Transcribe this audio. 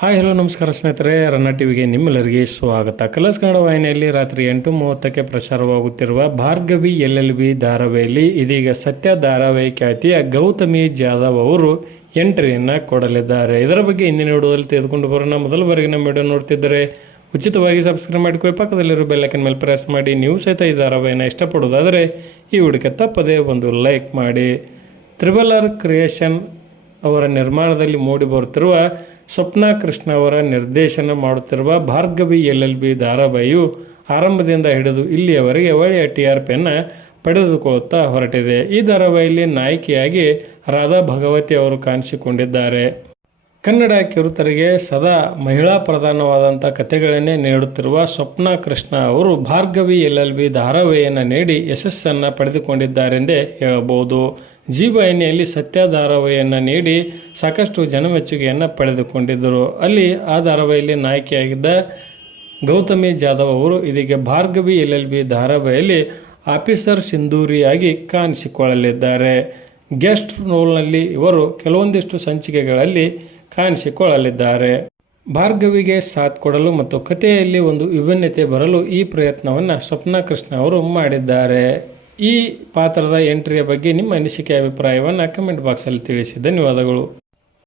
Hi, hello, ನಮಸ್ಕಾರ ಸ್ನೇಹಿತರೆ. ರನ್ನ ಟಿವಿಗೆ ನಿಮ್ಮೆಲ್ಲರಿಗೆ ಸ್ವಾಗತ. ಕಲರ್ಸ್ ಕನ್ನಡ ವಾಹಿನಿಯಲ್ಲಿ ರಾತ್ರಿ ಎಂಟು ಮೂವತ್ತಕ್ಕೆ ಪ್ರಸಾರವಾಗುತ್ತಿರುವ ಭಾರ್ಗವಿ ಎಲ್ ಎಲ್ ಬಿ ಧಾರಾವಾಹಿಯಲ್ಲಿ ಇದೀಗ ಸತ್ಯ ಧಾರಾವಾಹಿ ಖ್ಯಾತಿಯ ಗೌತಮಿ ಜಾಧವ್ ಅವರು ಎಂಟ್ರಿಯನ್ನು ಕೊಡಲಿದ್ದಾರೆ. ಇದರ ಬಗ್ಗೆ ಹಿಂದಿನ ವಿಡಿಯೋದಲ್ಲಿ ತೆಗೆದುಕೊಂಡು ಬರೋಣ. ಮೊದಲ ಬಾರಿಗೆ ನಮ್ಮ ವಿಡಿಯೋ ನೋಡ್ತಿದ್ದರೆ ಉಚಿತವಾಗಿ ಸಬ್ಸ್ಕ್ರೈಬ್ ಮಾಡಿಕೊಳ್ಳಿ. ಪಕ್ಕದಲ್ಲಿರೋ ಬೆಲ್ಲೈಕನ್ ಮೇಲೆ ಪ್ರೆಸ್ ಮಾಡಿ. ನೀವು ಸಹಿತ ಈ ಧಾರಾವಾಹಿನ ಇಷ್ಟಪಡೋದಾದರೆ ಈ ವಿಡಿಯೋಕ್ಕೆ ತಪ್ಪದೇ ಒಂದು ಲೈಕ್ ಮಾಡಿ. ತ್ರಿಬಲ್ ಆರ್ ಕ್ರಿಯೇಷನ್ ಅವರ ನಿರ್ಮಾಣದಲ್ಲಿ ಮೂಡಿ ಬರುತ್ತಿರುವ ಸ್ವಪ್ನ ಕೃಷ್ಣ ಅವರ ನಿರ್ದೇಶನ ಮಾಡುತ್ತಿರುವ ಭಾರ್ಗವಿ ಎಲ್ ಎಲ್ ಬಿ ಧಾರಾವಾಹಿಯು ಆರಂಭದಿಂದ ಹಿಡಿದು ಇಲ್ಲಿಯವರೆಗೆ ಒಳ್ಳೆಯ ಟಿ ಆರ್ ಪಿಯನ್ನು ಪಡೆದುಕೊಳ್ಳುತ್ತಾ ಹೊರಟಿದೆ. ಈ ಧಾರಾವಾಹಿಯಲ್ಲಿ ನಾಯಕಿಯಾಗಿ ರಾಧಾ ಭಗವತಿ ಅವರು ಕಾಣಿಸಿಕೊಂಡಿದ್ದಾರೆ. ಕನ್ನಡ ಕಿರುತರಿಗೆ ಸದಾ ಮಹಿಳಾ ಪ್ರಧಾನವಾದಂಥ ಕಥೆಗಳನ್ನೇ ನೀಡುತ್ತಿರುವ ಸ್ವಪ್ನ ಕೃಷ್ಣ ಅವರು ಭಾರ್ಗವಿ ಎಲ್ ಎಲ್ ಬಿ ಧಾರಾವಾಹಿಯನ್ನು ನೀಡಿ ಯಶಸ್ಸನ್ನು ಪಡೆದುಕೊಂಡಿದ್ದಾರೆಂದೇ ಹೇಳಬಹುದು. ಜೀವಾಹಿನಿಯಲ್ಲಿ ಸತ್ಯ ಧಾರಾವಾಹಿಯನ್ನು ನೀಡಿ ಸಾಕಷ್ಟು ಜನಮೆಚ್ಚುಗೆಯನ್ನು ಪಡೆದುಕೊಂಡಿದ್ದರು. ಅಲ್ಲಿ ಆ ಧಾರಾವಾಹಿಯಲ್ಲಿ ನಾಯಕಿಯಾಗಿದ್ದ ಗೌತಮಿ ಜಾಧವ್ ಅವರು ಇದೀಗ ಭಾರ್ಗವಿ ಎಲ್ ಎಲ್ ಬಿ ಧಾರಾವಾಹಿಯಲ್ಲಿ ಆಫೀಸರ್ ಸಿಂಧೂರಿಯಾಗಿ ಕಾಣಿಸಿಕೊಳ್ಳಲಿದ್ದಾರೆ. ಗೆಸ್ಟ್ ರೋಲ್ನಲ್ಲಿ ಇವರು ಕೆಲವೊಂದಿಷ್ಟು ಸಂಚಿಕೆಗಳಲ್ಲಿ ಕಾಣಿಸಿಕೊಳ್ಳಲಿದ್ದಾರೆ. ಭಾರ್ಗವಿಗೆ ಸಾಥ್ ಕೊಡಲು ಮತ್ತು ಕಥೆಯಲ್ಲಿ ಒಂದು ವಿಭಿನ್ನತೆ ಬರಲು ಈ ಪ್ರಯತ್ನವನ್ನು ಸ್ವಪ್ನ ಕೃಷ್ಣ ಅವರು ಮಾಡಿದ್ದಾರೆ. ಈ ಪಾತ್ರದ ಎಂಟ್ರಿಯ ಬಗ್ಗೆ ನಿಮ್ಮ ಅನಿಸಿಕೆ ಅಭಿಪ್ರಾಯವನ್ನು ಕಮೆಂಟ್ ಬಾಕ್ಸಲ್ಲಿ ತಿಳಿಸಿ. ಧನ್ಯವಾದಗಳು.